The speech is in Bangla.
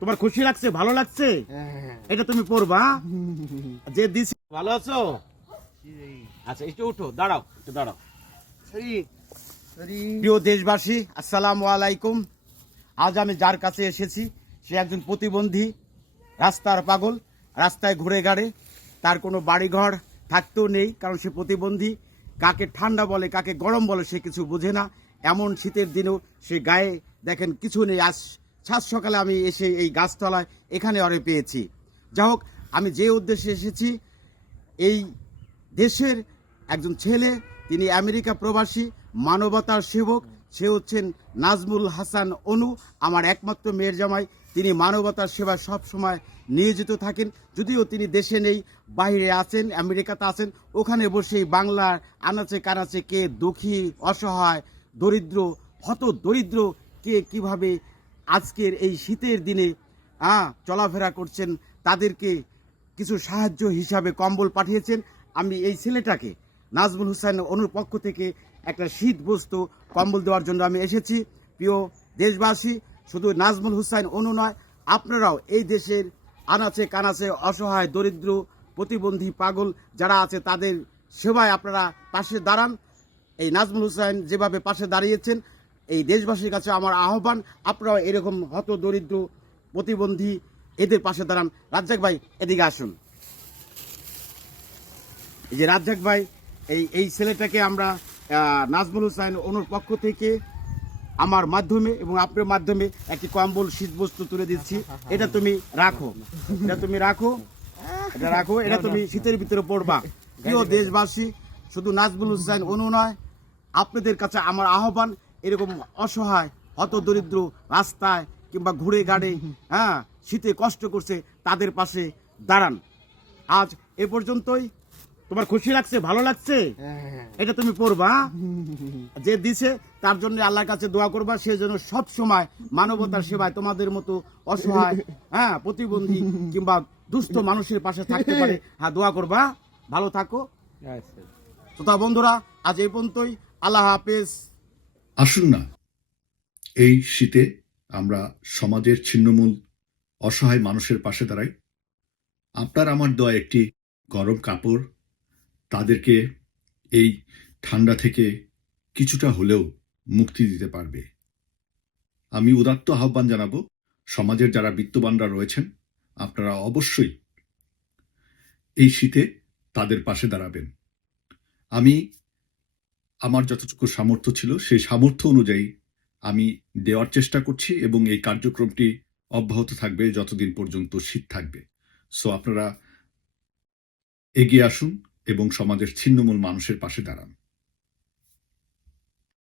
তোমার খুশি লাগছে, ভালো লাগছে? এটা তুমি পড়বা যে দিছি। ভালো আছো? আচ্ছা একটু উঠো, দাঁড়াও, একটু দাঁড়াও। প্রিয় দেশবাসী, আসসালামু আলাইকুম। আজ আমি যার কাছে এসেছি সে একজন প্রতিবন্ধী, রাস্তার পাগল, রাস্তায় ঘুরে গাড়ে, তার কোনো বাড়িঘর থাকতেও নেই, কারণ সে প্রতিবন্ধী। কাকে ঠান্ডা বলে কাকে গরম বলে সে কিছু বোঝে না। এমন শীতের দিনেও সে গায়ে দেখেন কিছু নেই। আজ সাত সকালে আমি এসে এই গাছতলায় এখানে ওরে পেয়েছি। যাই হোক, আমি যে উদ্দেশ্যে এসেছি, এই দেশের একজন ছেলে, তিনি আমেরিকা প্রবাসী, মানবতার সেবক। সে হচ্ছেন নাজমুল হাসান অনু, আমার একমাত্র মেয়ের জামাই। তিনি মানবতার সেবায় সব সময় নিয়োজিত থাকেন। যদিও তিনি দেশে নেই, বাইরে আছেন, আমেরিকাতে আছেন। ওখানে বসেই বাংলার আনাচে কানাচে কে দুঃখী, অসহায়, দরিদ্র, হত দরিদ্র কে কিভাবে আজকের এই শীতের দিনে চলাফেরা করছেন, তাদেরকে কিছু সাহায্য হিসাবে কম্বল পাঠিয়েছেন। আমি এই ছেলেটাকে নাজমুল হুসাইন অনুর পক্ষ থেকে একটা শীত বস্তু কম্বল দেওয়ার জন্য আমি এসেছি। প্রিয় দেশবাসী, শুধু নাজমুল হুসাইন অনু নয়, আপনারাও এই দেশের আনাচে কানাচে অসহায়, দরিদ্র, প্রতিবন্ধী, পাগল যারা আছে তাদের সেবায় আপনারা পাশে দাঁড়ান। এই নাজমুল হুসাইন যেভাবে পাশে দাঁড়িয়েছেন, এই দেশবাসীর কাছে আমার আহ্বান, আপনারাও এরকম হত দরিদ্র, প্রতিবন্ধী এদের পাশে দাঁড়ান। রাজ্জাক ভাই এদিকে আসুন। এই যে রাজ্জাক ভাই, এই ছেলেটাকে আমরা নাজমুল হুসাইন অনুর পক্ষ থেকে আমার মাধ্যমে এবং আপনার মাধ্যমে একটি কম্বল শীত বস্তু তুলে দিচ্ছি। এটা তুমি রাখো, এটা তুমি রাখো, এটা রাখো, এটা তুমি শীতের ভিতরে পড়বা। প্রিয় দেশবাসী, শুধু নাজমুল হুসাইন অনু নয়, আপনাদের কাছে আমার আহ্বান, এরকম অসহায়, হত দরিদ্র, রাস্তায় কিংবা ঘুরে গাড়ে শীতে কষ্ট করছে, তাদের পাশে দাঁড়ান। আজ এ পর্যন্তই। তোমার খুশি লাগছে, ভালো লাগছে? এটা তুমি পড়বা, যে দিছে তার জন্য আল্লাহর কাছে দোয়া করবা, সে যেন সব সময় মানবতার সেবায় তোমাদের মতো অসহায়, প্রতিবন্ধী কিংবা দুস্থ মানুষের পাশে থাকতে পারে। দোয়া করবা। ভালো থাকো। শ্রোতা বন্ধুরা, আজ এই পর্যন্তই। আল্লাহ হাফেজ। আসুন না, এই শীতে আমরা সমাজের ছিন্নমূল অসহায় মানুষের পাশে দাঁড়াই। আপনার আমার দেওয়া একটি গরম কাপড় তাদেরকে এই ঠান্ডা থেকে কিছুটা হলেও মুক্তি দিতে পারবে। আমি উদাত্ত আহ্বান জানাবো, সমাজের যারা বিত্তবানরা রয়েছেন, আপনারা অবশ্যই এই শীতে তাদের পাশে দাঁড়াবেন। আমি আমার যতটুকু সামর্থ্য ছিল সেই সামর্থ্য অনুযায়ী আমি দেওয়ার চেষ্টা করছি, এবং এই কার্যক্রমটি অব্যাহত থাকবে যতদিন পর্যন্ত শীত থাকবে। সো আপনারা এগিয়ে আসুন এবং সমাজের ছিন্নমূল মানুষের পাশে দাঁড়ান।